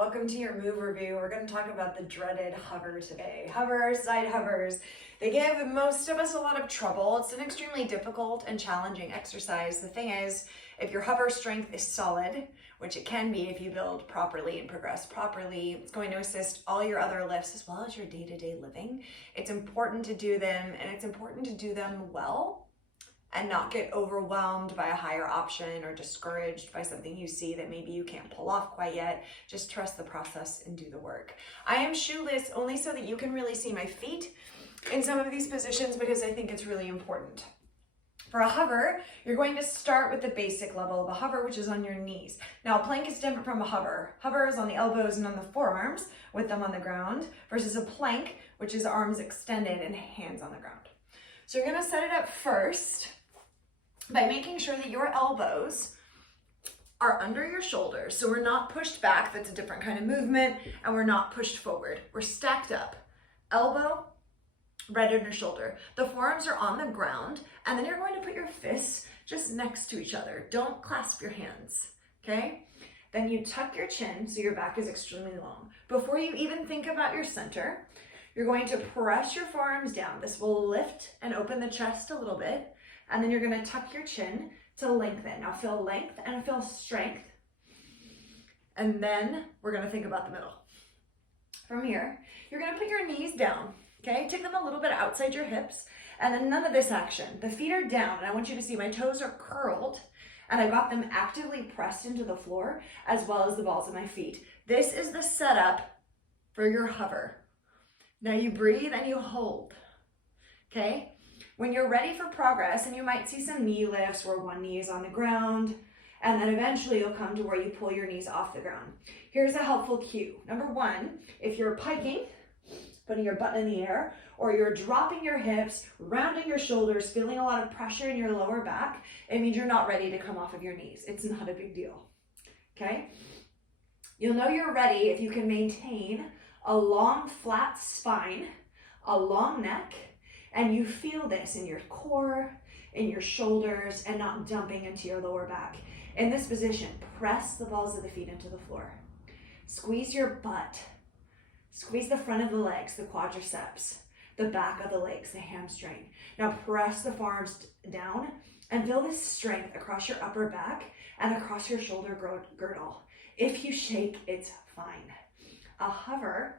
Welcome to your move review. We're going to talk about the dreaded hover today. Hovers, side hovers, they give most of us a lot of trouble. It's an extremely difficult and challenging exercise. The thing is, if your hover strength is solid, which it can be if you build properly and progress properly, it's going to assist all your other lifts as well as your day-to-day living. It's important to do them, and it's important to do them well and not get overwhelmed by a higher option or discouraged by something you see that maybe you can't pull off quite yet. Just trust the process and do the work. I am shoeless only so that you can really see my feet in some of these positions because I think it's really important. For a hover, you're going to start with the basic level of a hover, which is on your knees. Now, a plank is different from a hover. Hover is on the elbows and on the forearms with them on the ground versus a plank, which is arms extended and hands on the ground. So you're gonna set it up first by making sure that your elbows are under your shoulders. So we're not pushed back, that's a different kind of movement, and we're not pushed forward. We're stacked up. Elbow, right under shoulder. The forearms are on the ground, and then you're going to put your fists just next to each other. Don't clasp your hands, okay? Then you tuck your chin so your back is extremely long. Before you even think about your center, you're going to press your forearms down. This will lift and open the chest a little bit. And then you're gonna tuck your chin to lengthen. Now feel length and feel strength. And then we're gonna think about the middle. From here, you're gonna put your knees down, okay? Take them a little bit outside your hips, and then none of this action. The feet are down, and I want you to see my toes are curled, and I got them actively pressed into the floor, as well as the balls of my feet. This is the setup for your hover. Now you breathe and you hold, okay? When you're ready for progress, and you might see some knee lifts where one knee is on the ground, and then eventually you'll come to where you pull your knees off the ground. Here's a helpful cue. Number one, if you're piking, putting your butt in the air, or you're dropping your hips, rounding your shoulders, feeling a lot of pressure in your lower back, it means you're not ready to come off of your knees. It's not a big deal, okay? You'll know you're ready if you can maintain a long, flat spine, a long neck, and you feel this in your core, in your shoulders, and not dumping into your lower back. In this position, press the balls of the feet into the floor. Squeeze your butt. Squeeze the front of the legs, the quadriceps, the back of the legs, the hamstring. Now press the forearms down and feel this strength across your upper back and across your shoulder girdle. If you shake, it's fine. A hover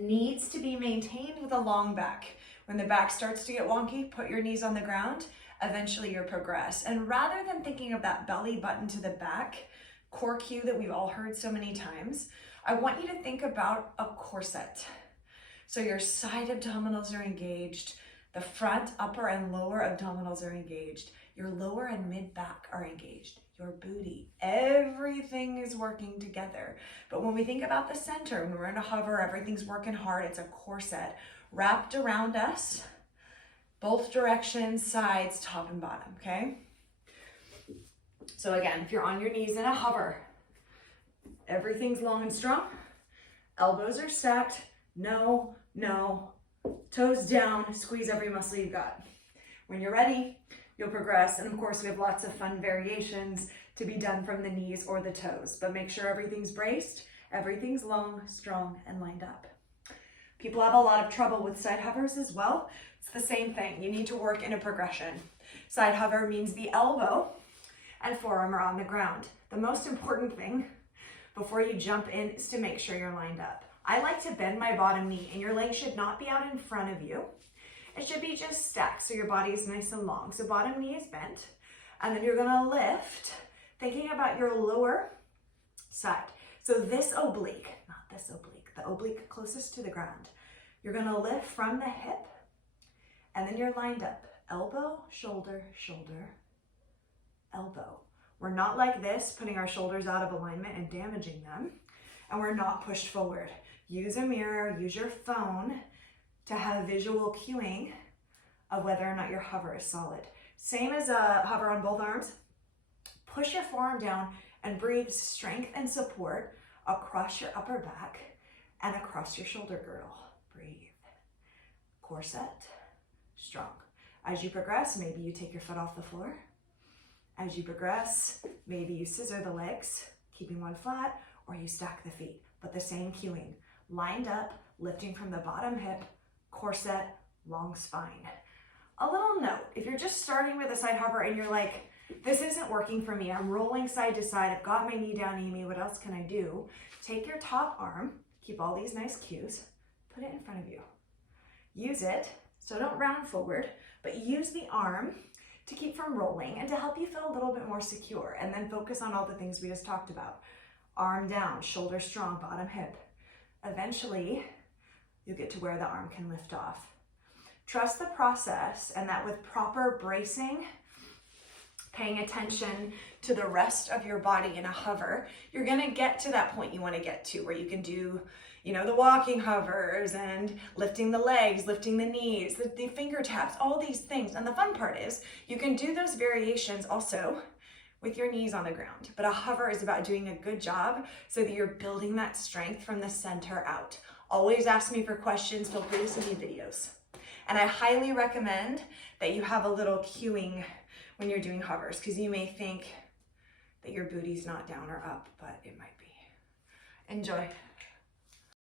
needs to be maintained with a long back. When the back starts to get wonky, put your knees on the ground. Eventually you'll progress. And rather than thinking of that belly button to the back, core cue that we've all heard so many times, I want you to think about a corset. So your side abdominals are engaged, the front, upper, and lower abdominals are engaged, your lower and mid back are engaged, your booty, everything is working together. But when we think about the center, when we're in a hover, everything's working hard, it's a corset wrapped around us, both directions, sides, top and bottom, okay? So again, if you're on your knees in a hover, everything's long and strong, elbows are stacked, no, toes down, squeeze every muscle you've got. When you're ready, you'll progress, and of course we have lots of fun variations to be done from the knees or the toes, but make sure everything's braced, everything's long, strong, and lined up. People have a lot of trouble with side hovers as well. It's the same thing. You need to work in a progression. Side hover means the elbow and forearm are on the ground. The most important thing before you jump in is to make sure you're lined up. I like to bend my bottom knee, and your leg should not be out in front of you. It should be just stacked so your body is nice and long. So bottom knee is bent, and then you're gonna lift, thinking about your lower side. So this oblique, not this oblique, the oblique closest to the ground. You're gonna lift from the hip, and then you're lined up. Elbow, shoulder, shoulder, elbow. We're not like this, putting our shoulders out of alignment and damaging them, and we're not pushed forward. Use a mirror, use your phone to have visual cueing of whether or not your hover is solid. Same as a hover on both arms. Push your forearm down and breathe strength and support across your upper back and across your shoulder girdle. Breathe. Corset, strong. As you progress, maybe you take your foot off the floor. As you progress, maybe you scissor the legs. keeping one flat, or you stack the feet, but the same cueing. Lined up, lifting from the bottom hip, corset, long spine. A little note, if you're just starting with a side hover and you're like, this isn't working for me, I'm rolling side to side, I've got my knee down, Amy, what else can I do? Take your top arm, keep all these nice cues, put it in front of you. Use it, so don't round forward, but use the arm to keep from rolling and to help you feel a little bit more secure, and then focus on all the things we just talked about. Arm down, shoulder strong, bottom hip. Eventually, you'll get to where the arm can lift off. Trust the process, and that with proper bracing, paying attention to the rest of your body in a hover, you're gonna get to that point you wanna get to where you can do, you know, the walking hovers and lifting the legs, lifting the knees, the finger taps, all these things. And the fun part is you can do those variations also with your knees on the ground. But a hover is about doing a good job so that you're building that strength from the center out. Always ask me for questions, feel free to send me videos. And I highly recommend that you have a little cueing when you're doing hovers, because you may think that your booty's not down or up, but it might be. Enjoy.